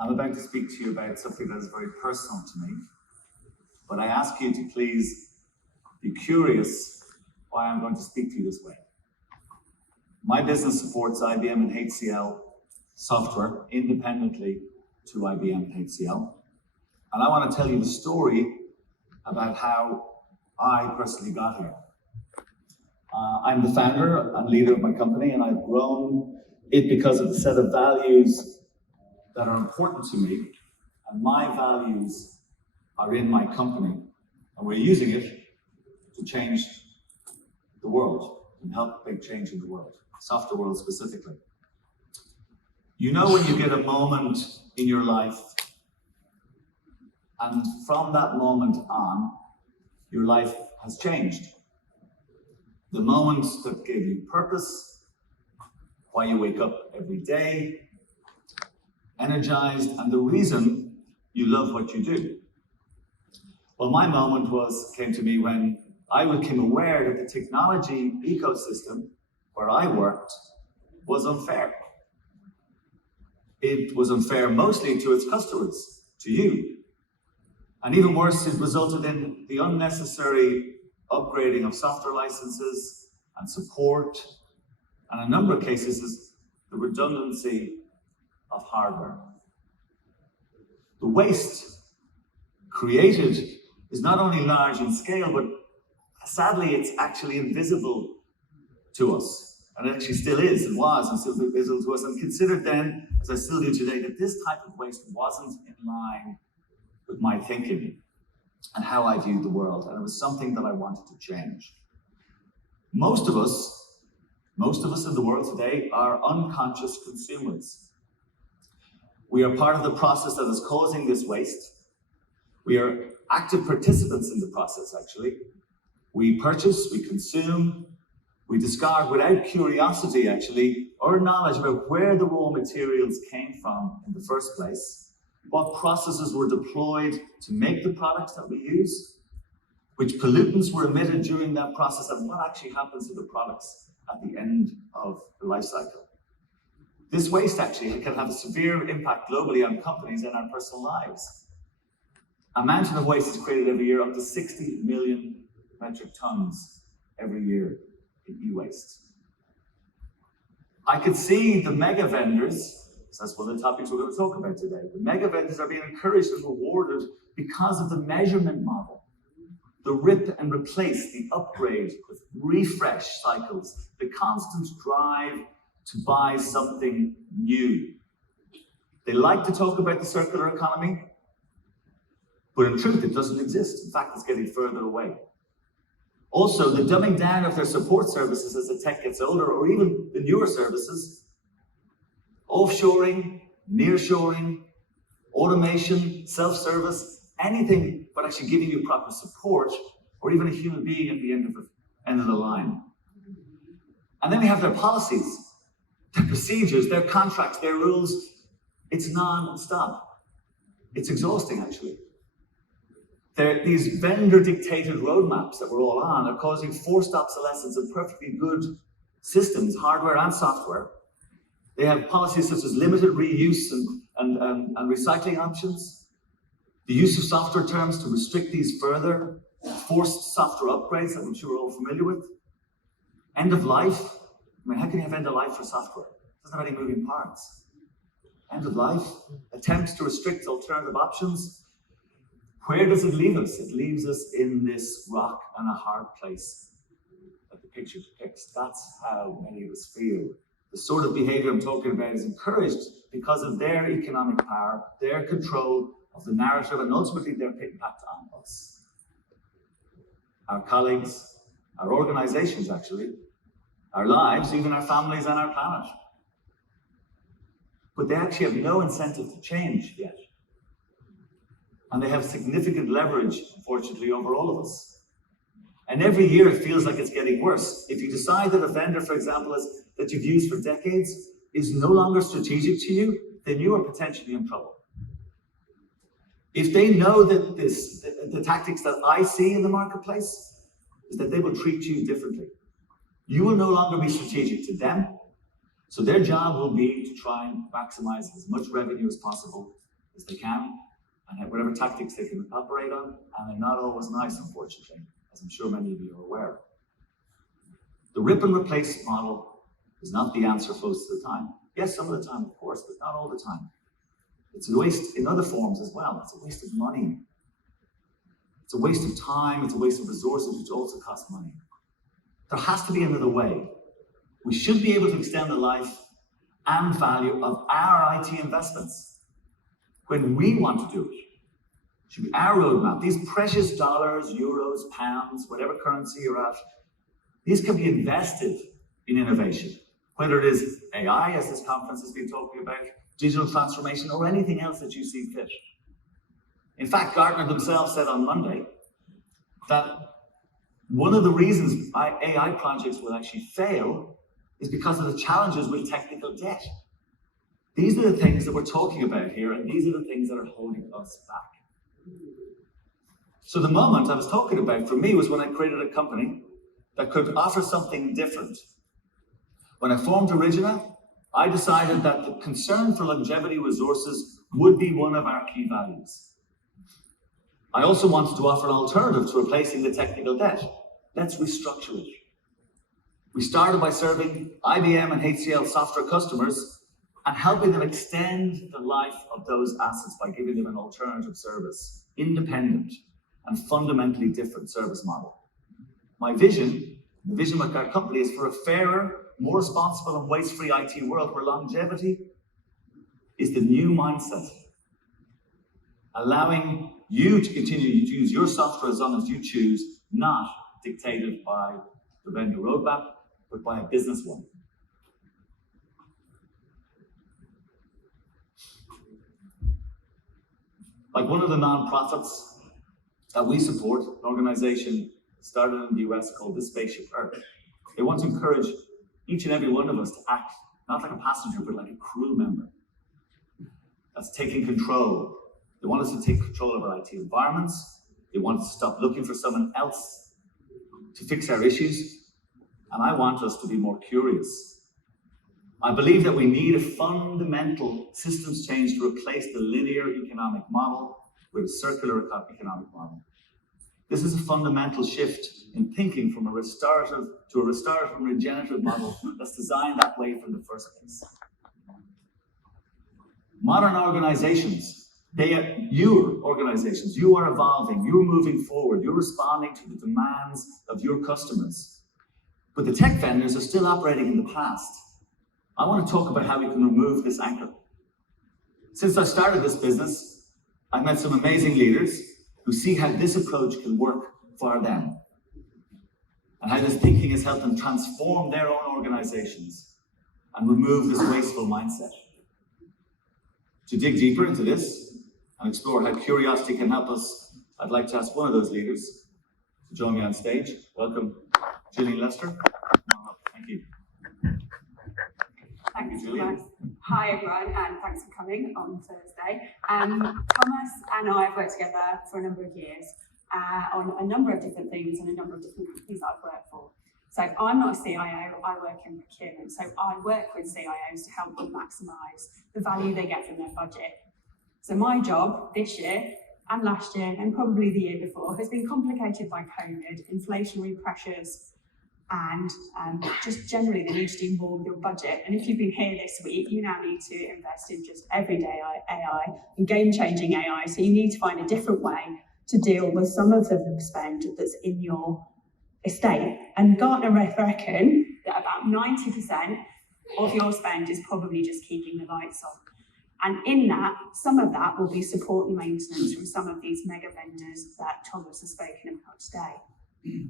I'm about to speak to you about something that is very personal to me, but I ask you to please be curious why I'm going to speak to you this way. My business supports IBM and HCL software independently to IBM and HCL, and I want to tell you the story about how I personally got here. I'm the founder and leader of my company, and I've grown it because of the set of values that are important to me, and my values are in my company, and we're using it to change the world and help make change in the world, software world specifically. You know when you get a moment in your life, and from that moment on, your life has changed. The moments that gave you purpose, why you wake up every day, energized, and the reason you love what you do. Well, my moment came to me when I became aware that the technology ecosystem where I worked was unfair. It was unfair mostly to its customers, to you. And even worse, it resulted in the unnecessary upgrading of software licenses and support, and in a number of cases, is the redundancy of hardware. The waste created is not only large in scale, but sadly, it's actually invisible to us. And it actually still is, and was, and still is visible to us. And considered then, as I still do today, that this type of waste wasn't in line with my thinking and how I viewed the world. And it was something that I wanted to change. Most of us in the world today are unconscious consumers. We are part of the process that is causing this waste. We are active participants in the process, actually. We purchase, we consume, we discard without curiosity, actually, or knowledge about where the raw materials came from in the first place, what processes were deployed to make the products that we use, which pollutants were emitted during that process, and what actually happens to the products at the end of the life cycle. This waste actually can have a severe impact globally on companies and our personal lives. A mountain of waste is created every year, up to 60 million metric tons every year in e-waste. I could see the mega vendors, that's one of the topics we're going to talk about today. The mega vendors are being encouraged and rewarded because of the measurement model, the rip and replace, the upgrade, with refresh cycles, the constant drive to buy something new. They like to talk about the circular economy, but in truth, it doesn't exist. In fact, it's getting further away. Also, the dumbing down of their support services as the tech gets older, or even the newer services, offshoring, nearshoring, automation, self-service, anything but actually giving you proper support, or even a human being at the end of the line. And then we have their policies, their procedures, their contracts, their rules. It's non-stop. It's exhausting, actually. These vendor-dictated roadmaps that we're all on are causing forced obsolescence of perfectly good systems, hardware and software. They have policies such as limited reuse and recycling options, the use of software terms to restrict these further, forced software upgrades that I'm sure we're all familiar with, end of life. I mean, how can you have end of life for software? It doesn't have any moving parts. End of life, attempts to restrict alternative options. Where does it leave us? It leaves us in this rock and a hard place that the picture depicts. That's how many of us feel. The sort of behavior I'm talking about is encouraged because of their economic power, their control of the narrative, and ultimately their impact on us. Our colleagues, our organizations actually, our lives, even our families and our planet. But they actually have no incentive to change yet. And they have significant leverage, unfortunately, over all of us. And every year it feels like it's getting worse. If you decide that a vendor, for example, that you've used for decades is no longer strategic to you, then you are potentially in trouble. If they know that the tactics that I see in the marketplace is that they will treat you differently. You will no longer be strategic to them. So their job will be to try and maximize as much revenue as possible as they can, and whatever tactics they can operate on, and they're not always nice, unfortunately, as I'm sure many of you are aware. The rip and replace model is not the answer most of the time. Yes, some of the time, of course, but not all the time. It's a waste in other forms as well. It's a waste of money. It's a waste of time. It's a waste of resources, which also cost money. There has to be another way. We should be able to extend the life and value of our IT investments when we want to do it. It should be our roadmap. These precious dollars, euros, pounds, whatever currency you're at, these can be invested in innovation, whether it is AI, as this conference has been talking about, digital transformation, or anything else that you see fit. In fact, Gartner themselves said on Monday that one of the reasons AI projects will actually fail is because of the challenges with technical debt. These are the things that we're talking about here, and these are the things that are holding us back. So the moment I was talking about for me was when I created a company that could offer something different. When I formed Origina, I decided that the concern for longevity resources would be one of our key values. I also wanted to offer an alternative to replacing the technical debt. Let's restructure it. We started by serving IBM and HCL software customers and helping them extend the life of those assets by giving them an alternative service, independent and fundamentally different service model. My vision, the vision of our company, is for a fairer, more responsible and waste-free IT world where longevity is the new mindset, allowing you to continue to use your software as long as you choose, not dictated by the vendor roadmap, but by a business one. Like one of the nonprofits that we support, an organization started in the US called the Spaceship Earth. They want to encourage each and every one of us to act not like a passenger, but like a crew member that's taking control. They want us to take control of our IT environments. They want us to stop looking for someone else to fix our issues. And I want us to be more curious. I believe that we need a fundamental systems change to replace the linear economic model with a circular economic model. This is a fundamental shift in thinking from a restorative to a restorative and regenerative model that's designed that way from the first place. Modern organizations, your organizations, you are evolving, you're moving forward, you're responding to the demands of your customers. But the tech vendors are still operating in the past. I want to talk about how we can remove this anchor. Since I started this business, I've met some amazing leaders who see how this approach can work for them and how this thinking has helped them transform their own organizations and remove this wasteful mindset. To dig deeper into this and explore how curiosity can help us, I'd like to ask one of those leaders to join me on stage. Welcome, Gillian Lester. Thank you. Thanks, Thomas. Hi, everyone, and thanks for coming on Thursday. Thomas and I have worked together for a number of years on a number of different things and a number of different companies that I've worked for. So I'm not a CIO, I work in procurement. So I work with CIOs to help them maximise the value they get from their budget. So my job this year and last year and probably the year before has been complicated by COVID, inflationary pressures, and just generally the need to do more with your budget. And if you've been here this week, you now need to invest in just everyday AI and game-changing AI. So you need to find a different way to deal with some of the spend that's in your estate. And Gartner reckon that about 90% of your spend is probably just keeping the lights on. And in that, some of that will be support and maintenance from some of these mega vendors that Thomas has spoken about today.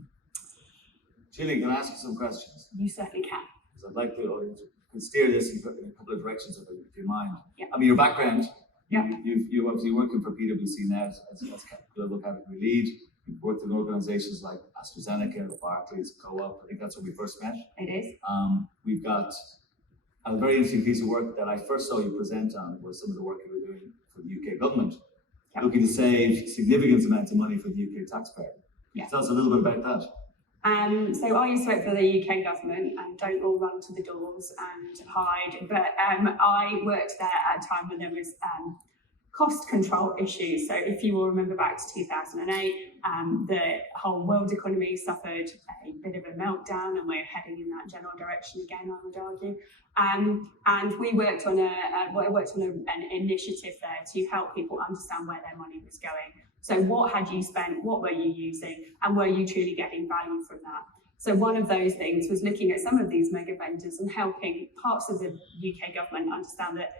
Gillian, can I ask you some questions? You certainly can. Because I'd like to steer this in a couple of directions, if you mind. Yeah. I mean, your background, yeah. you obviously working for PwC now as global category lead. You've worked in organizations like AstraZeneca, Barclays, Co-op. I think that's where we first met. It is. We've got a very interesting piece of work that I first saw you present on was some of the work you were doing for the UK government, looking to save significant amounts of money for the UK taxpayer. Yeah. Tell us a little bit about that. So I used to work for the UK government, and don't all run to the doors and hide, but I worked there at a time when there was cost control issues. So if you will remember back to 2008, the whole world economy suffered a bit of a meltdown, and we're heading in that general direction again, I would argue. And we worked on an initiative there to help people understand where their money was going. So what had you spent, what were you using, and were you truly getting value from that? So one of those things was looking at some of these mega vendors and helping parts of the UK government understand that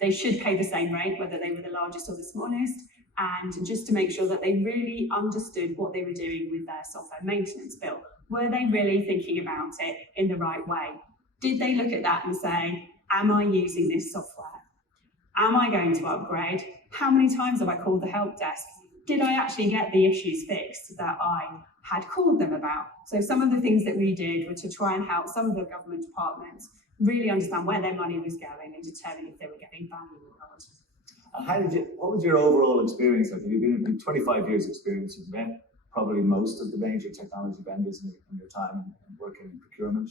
they should pay the same rate, whether they were the largest or the smallest, and just to make sure that they really understood what they were doing with their software maintenance bill. Were they really thinking about it in the right way? Did they look at that and say, am I using this software? Am I going to upgrade? How many times have I called the help desk? Did I actually get the issues fixed that I had called them about? So some of the things that we did were to try and help some of the government departments really understand where their money was going and determine if they were getting value or not. And what was your overall experience like? You've been 25 years experience, you've met probably most of the major technology vendors in your time working in procurement.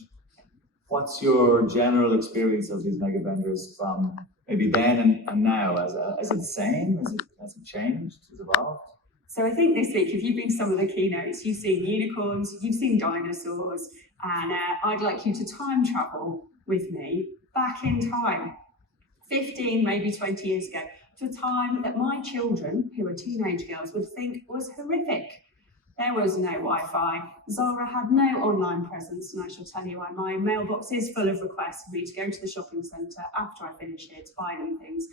What's your general experience of these mega vendors from maybe then and now? Is it the same? Has it changed? Has it evolved? So I think this week, if you've been to some of the keynotes, you've seen unicorns, you've seen dinosaurs, and I'd like you to time travel with me back in time, 15, maybe 20 years ago, to a time that my children, who are teenage girls, would think was horrific. There was no Wi-Fi, Zara had no online presence, and I shall tell you why. My mailbox is full of requests for me to go to the shopping centre after I finish here to buy them things.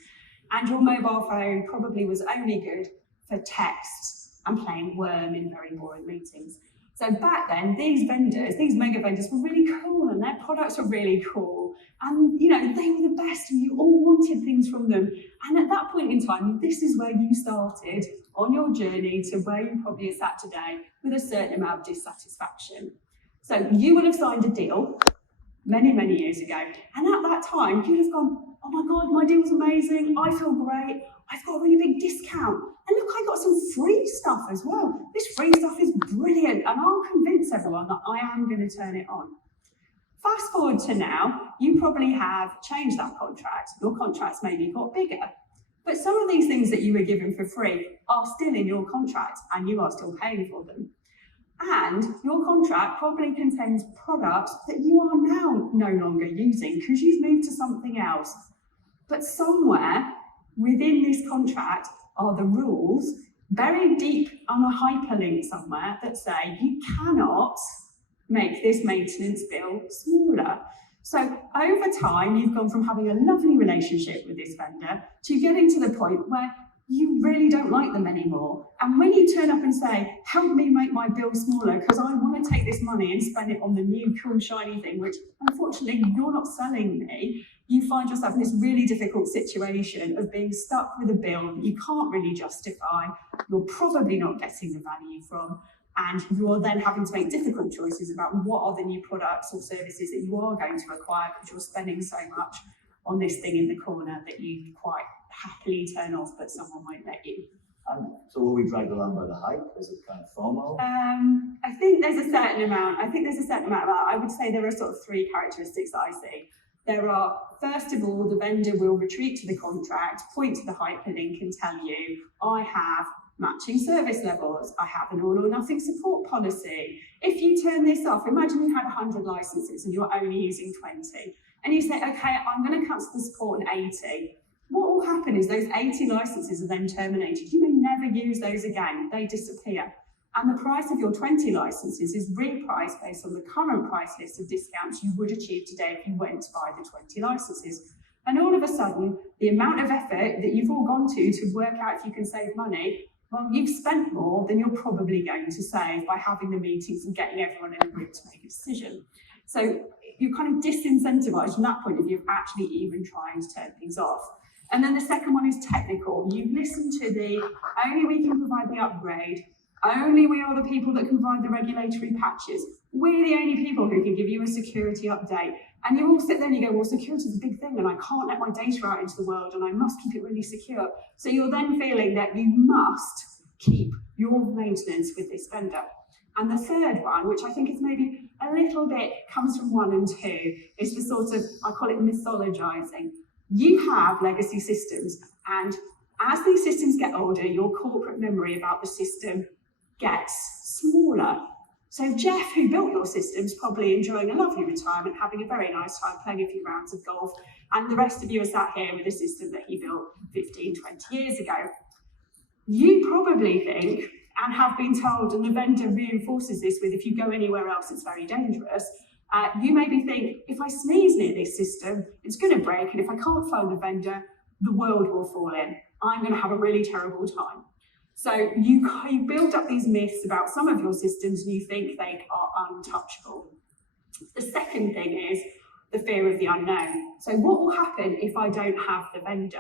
And your mobile phone probably was only good for texts and playing Worm in very boring meetings. So back then, these vendors, these mega vendors were really cool, and their products were really cool. And you know, they were the best, and you all wanted things from them. And at that point in time, this is where you started on your journey to where you probably are sat today with a certain amount of dissatisfaction. So you will have signed a deal many, many years ago. And at that time, you'd have gone, oh my God, my deal's amazing. I feel great. I've got a really big discount. And look, I got some free stuff as well. This free stuff is brilliant. And I'll convince everyone that I am going to turn it on. Fast forward to now, you probably have changed that contract. Your contract's maybe got bigger. But some of these things that you were given for free are still in your contract, and you are still paying for them. And your contract probably contains products that you are now no longer using because you've moved to something else. But somewhere within this contract are the rules buried deep on a hyperlink somewhere that say you cannot make this maintenance bill smaller. So over time, you've gone from having a lovely relationship with this vendor to getting to the point where you really don't like them anymore. And when you turn up and say, help me make my bill smaller because I want to take this money and spend it on the new cool shiny thing, which unfortunately you're not selling me, you find yourself in this really difficult situation of being stuck with a bill that you can't really justify, you're probably not getting the value from, and you're then having to make difficult choices about what are the new products or services that you are going to acquire because you're spending so much on this thing in the corner that you quite happily turn off, but someone won't let you. So will we dragged along by the hype? Is it kind of FOMO? I think there's a certain amount. I would say there are sort of three characteristics that I see. There are, first of all, the vendor will retreat to the contract, point to the hyperlink and tell you, I have matching service levels, I have an all or nothing support policy. If you turn this off, imagine you had 100 licenses and you're only using 20, and you say, okay, I'm going to cancel the support on 80. What will happen is those 80 licenses are then terminated. You may never use those again, they disappear. And the price of your 20 licenses is repriced based on the current price list of discounts you would achieve today if you went to buy the 20 licenses. And all of a sudden, the amount of effort that you've all gone to work out if you can save money, well, you've spent more than you're probably going to save by having the meetings and getting everyone in a group to make a decision. So you're kind of disincentivized from that point of view of actually even trying to turn things off. And then the second one is technical. You listen to the, only we can provide the upgrade, only we are the people that can provide the regulatory patches. We're the only people who can give you a security update. And you all sit there and you go, well, security is a big thing and I can't let my data out into the world and I must keep it really secure. So you're then feeling that you must keep your maintenance with this vendor. And the third one, which I think is maybe a little bit, comes from 1 and 2, is the sort of, I call it mythologizing. You have legacy systems and As these systems get older, your corporate memory about the system gets smaller. So Jeff, who built your system, is probably enjoying a lovely retirement, having a very nice time playing a few rounds of golf, and the rest of you are sat here with a system that he built 15, 20 years ago. You probably think, and have been told, and the vendor reinforces this with, if you go anywhere else, it's very dangerous. You maybe think, if I sneeze near this system, it's going to break, and if I can't phone the vendor, the world will fall in. I'm going to have a really terrible time. So you build up these myths about some of your systems and you think they are untouchable. The second thing is the fear of the unknown. So what will happen if I don't have the vendor?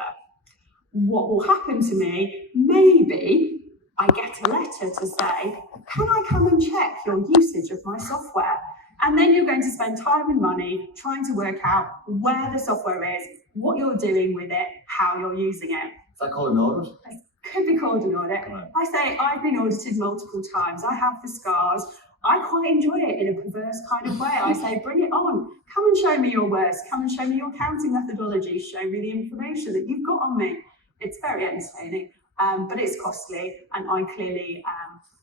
What will happen to me? Maybe I get a letter to say, can I come and check your usage of my software? And then you're going to spend time and money trying to work out where the software is, what you're doing with it, how you're using it. Is that called an audit? It could be called an audit. Right. I say I've been audited multiple times. I have the scars. I quite enjoy it in a perverse kind of way. I say, bring it on. Come and show me your worst. Come and show me your counting methodology. Show me the information that you've got on me. It's very entertaining, but it's costly. And I clearly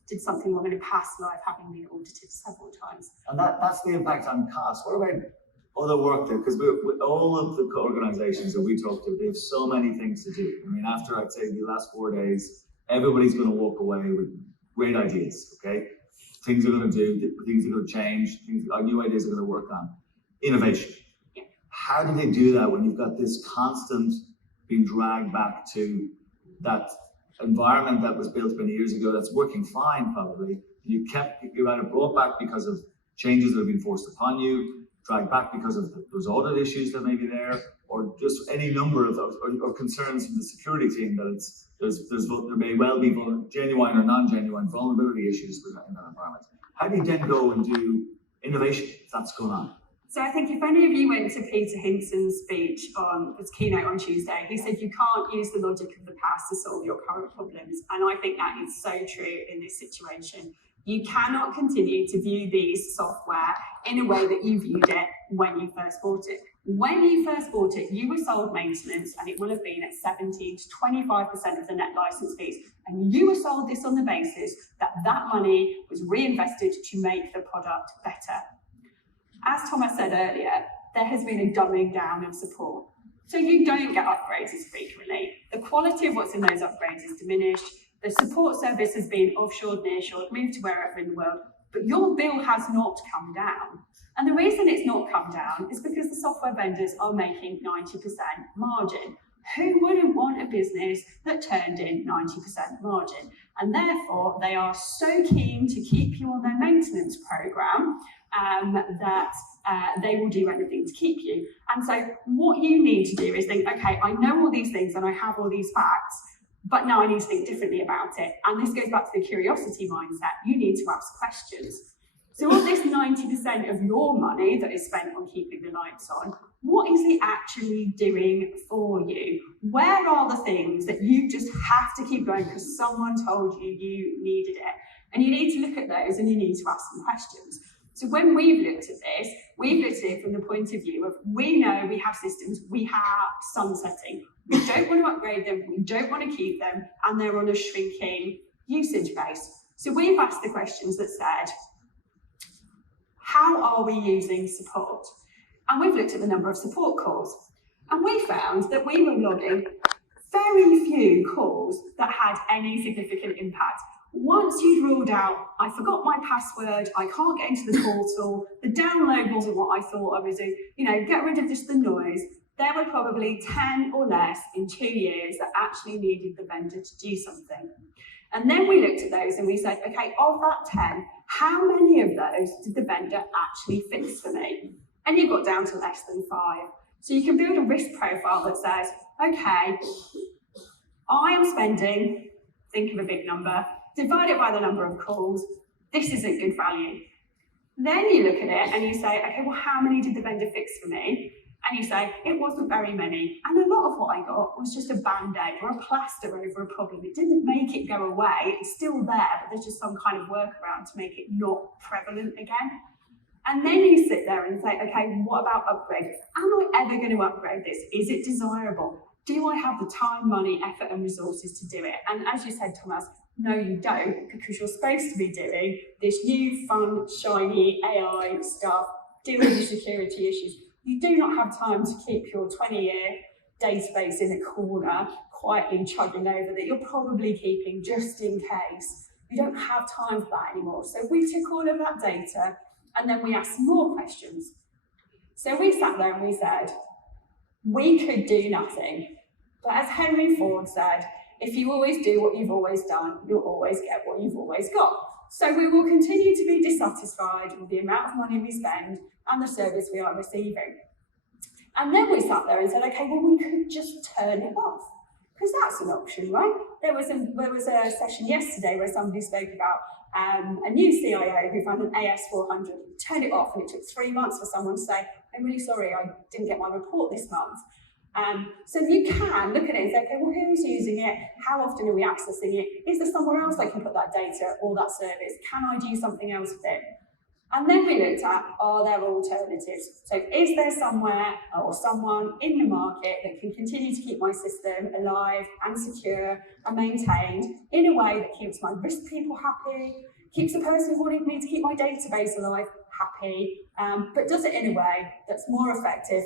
did something wrong in a past life, having been audited several times. And that's the impact on cost. What about other work there? Because all of the organizations that we talk to, they have so many things to do. I mean, after I'd say the last 4 days, everybody's going to walk away with great ideas, okay? Things are going to do, things are going to change, new ideas are going to work on. Innovation. Yeah. How do they do that when you've got this constant being dragged back to that environment that was built many years ago that's working fine probably? You're either brought back because of changes that have been forced upon you, dragged back because of those audit issues that may be there, or just any number of those, or concerns from the security team that there may well be genuine or non-genuine vulnerability issues in that environment. How do you then go and do innovation if that's going on? So I think if any of you went to Peter Hinson's speech on his keynote on Tuesday, he said you can't use the logic of the past to solve your current problems. And I think that is so true in this situation. You cannot continue to view these software in a way that you viewed it when you first bought it. When you first bought it, you were sold maintenance and it will have been at 17 to 25% of the net license fees. And you were sold this on the basis that that money was reinvested to make the product better. As Thomas said earlier, there has been a dumbing down of support. So you don't get upgrades as frequently. The quality of what's in those upgrades is diminished. The support service has been offshored, nearshored, moved to wherever in the world, but your bill has not come down. And the reason it's not come down is because the software vendors are making 90% margin. Who wouldn't want a business that turned in 90% margin? And therefore, they are so keen to keep you on their maintenance program that they will do anything to keep you. And so what you need to do is think, okay, I know all these things and I have all these facts, but now I need to think differently about it. And this goes back to the curiosity mindset. You need to ask questions. So of this 90% of your money that is spent on keeping the lights on, what is it actually doing for you? Where are the things that you just have to keep going because someone told you you needed it? And you need to look at those and you need to ask some questions. So when we've looked at this, we've looked at it from the point of view of, we know we have systems, we have sunsetting. We don't want to upgrade them, we don't want to keep them, and they're on a shrinking usage base. So we've asked the questions that said, how are we using support? And we've looked at the number of support calls. And we found that we were logging very few calls that had any significant impact. Once you'd ruled out, I forgot my password, I can't get into the portal, the download wasn't what I thought I was doing, get rid of just the noise, there were probably 10 or less in 2 years that actually needed the vendor to do something. And then we looked at those and we said, okay, of that 10, how many of those did the vendor actually fix for me? And you got down to less than 5. So you can build a risk profile that says, okay, I am spending, think of a big number, divide it by the number of calls, this isn't good value. Then you look at it and you say, okay, well, how many did the vendor fix for me? And you say, it wasn't very many. And a lot of what I got was just a band-aid or a plaster over a problem. It didn't make it go away. It's still there, but there's just some kind of workaround to make it not prevalent again. And then you sit there and say, okay, what about upgrade? Am I ever going to upgrade this? Is it desirable? do I have the time, money, effort and resources to do it? And as you said, Thomas, no, you don't, because you're supposed to be doing this new, fun, shiny AI stuff, dealing with security issues. You do not have time to keep your 20-year database in a corner, quietly chugging over that you're probably keeping just in case. You don't have time for that anymore. So we took all of that data and then we asked more questions. So we sat there and we said, we could do nothing. But as Henry Ford said, if you always do what you've always done, you'll always get what you've always got. So we will continue to be dissatisfied with the amount of money we spend and the service we are receiving. And then we sat there and said, okay, well, we could just turn it off, because that's an option, right? There was a session yesterday where somebody spoke about a new CIO who found an AS400, turned it off, and it took 3 months for someone to say, I'm really sorry, I didn't get my report this month. So you can look at it and say, okay, well, who's using it? How often are we accessing it? Is there somewhere else I can put that data or that service? Can I do something else with it? And then we looked at, are there alternatives? So is there somewhere or someone in the market that can continue to keep my system alive and secure and maintained in a way that keeps my risk people happy, keeps the person wanting me to keep my database alive happy, but does it in a way that's more effective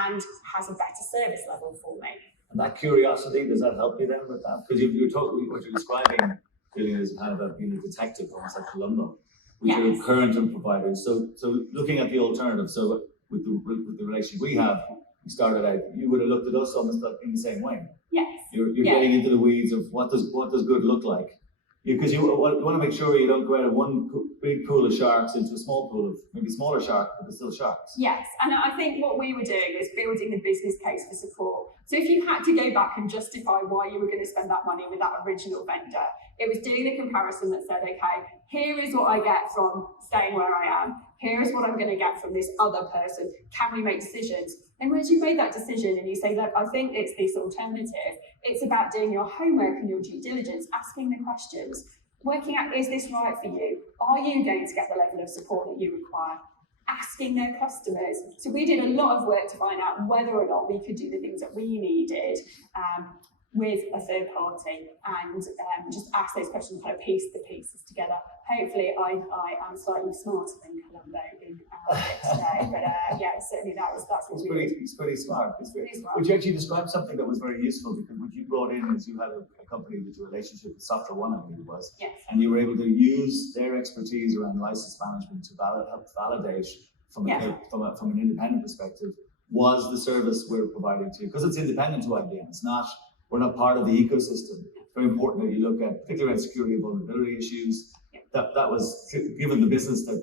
and has a better service level for me? And that curiosity, does that help you then with that? Because you're talking, what you're describing really is kind of being a detective, almost like Columbo, with your current providers. So looking at the alternative, so with the relationship we have, we started out, you would have looked at us almost in the same way. Yes. You're getting into the weeds of what does good look like. Because you want to make sure you don't go out of one big pool of sharks into a small pool of maybe smaller sharks, but they're still sharks. Yes, and I think what we were doing was building the business case for support. So if you had to go back and justify why you were going to spend that money with that original vendor, it was doing the comparison that said, okay, here is what I get from staying where I am. Here is what I'm going to get from this other person. Can we make decisions? And once you've made that decision and you say, look, I think it's this alternative, it's about doing your homework and your due diligence, asking the questions, working out, is this right for you? Are you going to get the level of support that you require? Asking their customers. So we did a lot of work to find out whether or not we could do the things that we needed with a third party, and just ask those questions, kind of piece the pieces together. Hopefully I am slightly smarter than Columbo in today, but yeah, certainly that's what it's pretty smart. Would you actually describe something that was very useful? Because what you brought in is you had a company with your relationship with Software One, I think it was, yes, and you were able to use their expertise around license management to help validate from an independent perspective, was the service we're providing to you, because it's independent to IBM. It's not. We're not part of the ecosystem. It's very important that you look at, particularly around security and vulnerability issues. That was, given the business that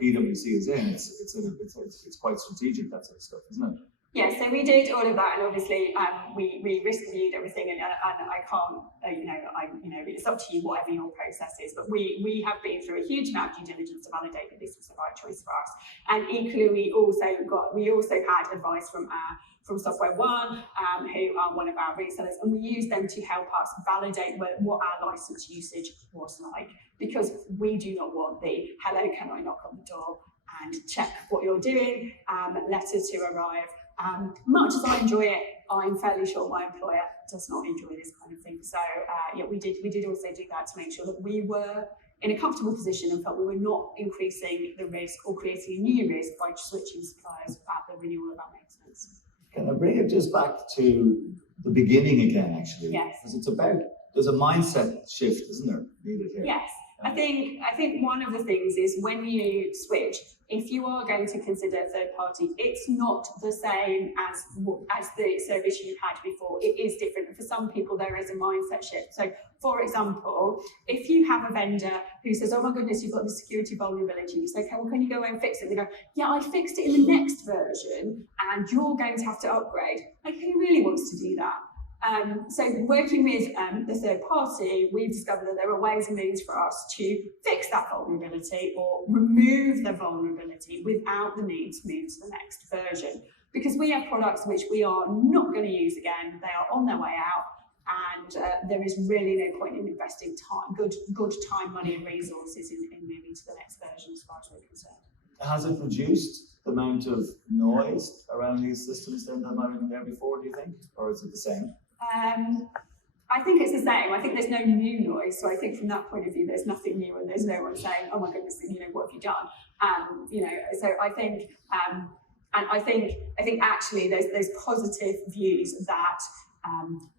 PwC is in, it's quite strategic, that sort of stuff, isn't it? Yeah, so we did all of that, and obviously we risk reviewed everything, and I can't, it's up to you whatever your process is, but we have been through a huge amount of due diligence to validate that this was the right choice for us. And equally, we also had advice from Software One, who are one of our resellers, and we used them to help us validate what our license usage was like, because we do not want the hello, can I knock on the door and check what you're doing, letters to arrive. Much as I enjoy it, I'm fairly sure my employer does not enjoy this kind of thing. So we did also do that to make sure that we were in a comfortable position and felt we were not increasing the risk or creating a new risk by switching suppliers at the renewal of our maintenance. Can I bring it just back to the beginning again, actually? Yes. Because there's a mindset shift, isn't there, needed here? Yes. I think one of the things is when you switch, if you are going to consider a third party, it's not the same as the service you had before. It is different. For some people, there is a mindset shift. So, for example, if you have a vendor who says, oh my goodness, you've got this security vulnerability, you say, okay, well, can you go and fix it? They go, yeah, I fixed it in the next version, and you're going to have to upgrade. Like, who really wants to do that? So working with the third party, we've discovered that there are ways and means for us to fix that vulnerability or remove the vulnerability without the need to move to the next version. Because we have products which we are not going to use again, they are on their way out, and there is really no point in investing time, good time, money and resources in moving to the next version as far as we're concerned. Has it reduced the amount of noise around these systems then that might have been there before, do you think? Or is it the same? I think it's the same. I think there's no new noise. So I think from that point of view, there's nothing new, and there's no one saying, "Oh my goodness, what have you done?" So I think, and I think actually there's positive views that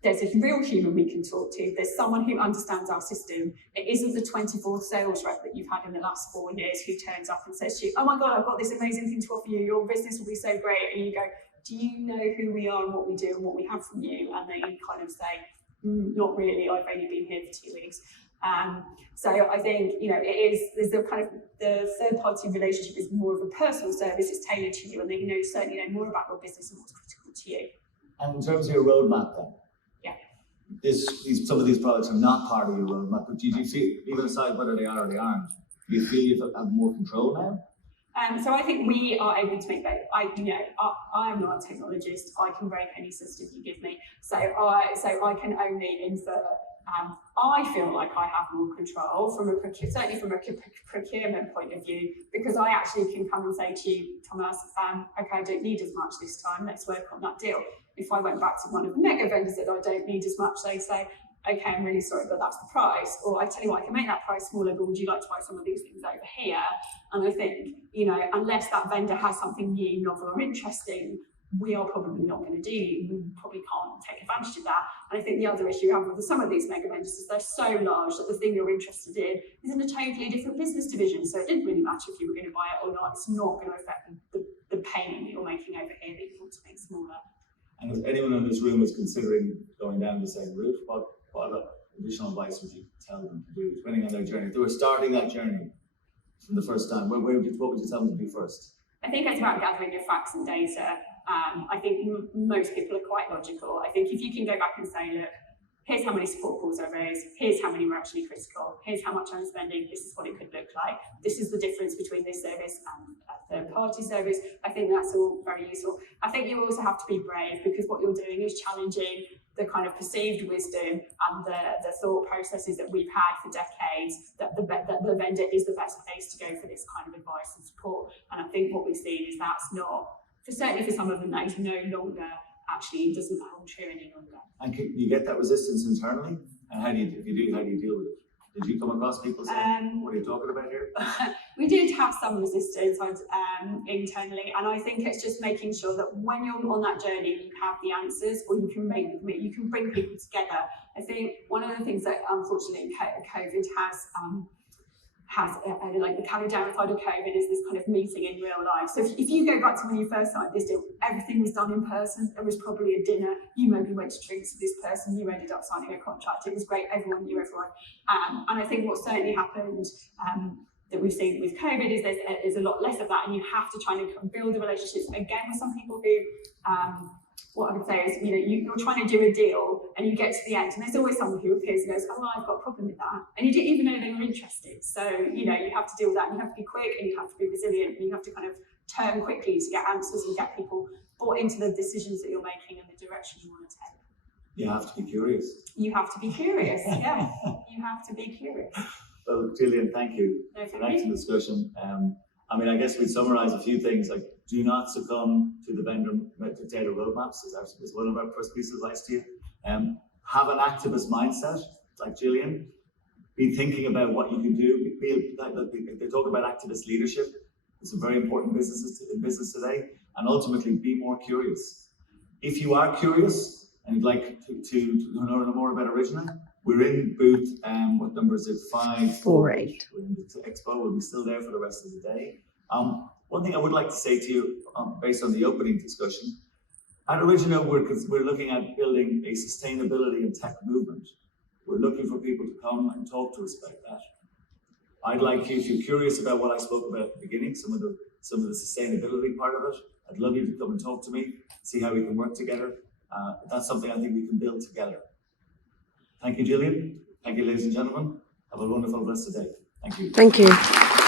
there's a real human we can talk to. There's someone who understands our system. It isn't the 24th sales rep that you've had in the last 4 years who turns up and says to you, "Oh my God, I've got this amazing thing to offer you. Your business will be so great." And you go, "Do you know who we are and what we do and what we have from you?" And they kind of say, "Not really. I've only been here for 2 weeks." So I think, there's the kind of the third-party relationship is more of a personal service. It's tailored to you, and they certainly know more about your business and what's critical to you. And in terms of your roadmap then? Yeah. Some of these products are not part of your roadmap, but do you feel, even aside whether they are or they aren't, do you feel you have more control now? So I think we are able to make that. I am not a technologist. I can break any system you give me. So I can only infer. I feel like I have more control certainly from a procurement point of view, because I actually can come and say to you, Thomas, okay, I don't need as much this time. Let's work on that deal. If I went back to one of the mega vendors that I don't need as much, they say, "Okay, I'm really sorry, but that's the price." Or, "I tell you what, I can make that price smaller, but would you like to buy some of these things over here?" And I think, unless that vendor has something new, novel, or interesting, we are probably not going to do. We probably can't take advantage of that. And I think the other issue you have with some of these mega vendors is they're so large that the thing you're interested in is in a totally different business division. So it didn't really matter if you were going to buy it or not. It's not going to affect the payment that you're making over here that you want to make smaller. And if anyone in this room is considering going down the same route, what additional advice would you tell them to do, depending on their journey? If they were starting that journey from the first time, what would you tell them to do first? I think it's about gathering your facts and data. I think most people are quite logical. I think if you can go back and say, "Look, here's how many support calls I raised, here's how many were actually critical, here's how much I'm spending, this is what it could look like, this is the difference between this service and a third-party service," I think that's all very useful. I think you also have to be brave, because what you're doing is challenging the kind of perceived wisdom and the thought processes that we've had for decades, that the vendor is the best place to go for this kind of advice and support. And I think what we've seen is that's not, certainly for some of them, that is no longer actually doesn't hold true any longer. And can you get that resistance internally? And if you do, how do you deal with it? Did you come across people saying, "What are you talking about here?" We did have some resistance internally, and I think it's just making sure that when you're on that journey, you have the answers, or you can bring people together. I think one of the things that unfortunately COVID has like the carry downside of COVID is this kind of meeting in real life. So if you go back to when you first started this deal, everything was done in person. There was probably a dinner. You maybe went to drinks with this person. You ended up signing a contract. It was great. Everyone knew everyone. And I think what certainly happened that we've seen with COVID is there's a lot less of that, and you have to try and build the relationships again with some people who. What I would say is, you're trying to do a deal and you get to the end, and there's always someone who appears and goes, "Oh, well, I've got a problem with that," and you didn't even know they were interested. So you have to deal with that, and you have to be quick, and you have to be resilient, and you have to kind of turn quickly to get answers and get people bought into the decisions that you're making and the direction you want to take. You have to be curious. You have to be curious. Yeah, you have to be curious. Well, Gillian, thank you. No, for an excellent discussion. I guess we'd summarize a few things, like do not succumb to the vendor data roadmaps is one of our first pieces of advice to you. Have an activist mindset, like Gillian. Be thinking about what you can do. They talk about activist leadership. It's a very important in business today. And ultimately, be more curious. If you are curious and you'd like to know more about Origina, we're in booth, what number is it? 548. We're in the expo. We'll be still there for the rest of the day. One thing I would like to say to you, based on the opening discussion, at Origina, we're looking at building a sustainability and tech movement. We're looking for people to come and talk to us about that. I'd like you, if you're curious about what I spoke about at the beginning, some of the sustainability part of it, I'd love you to come and talk to me, see how we can work together. That's something I think we can build together. Thank you, Gillian. Thank you, ladies and gentlemen. Have a wonderful rest of the day. Thank you. Thank you.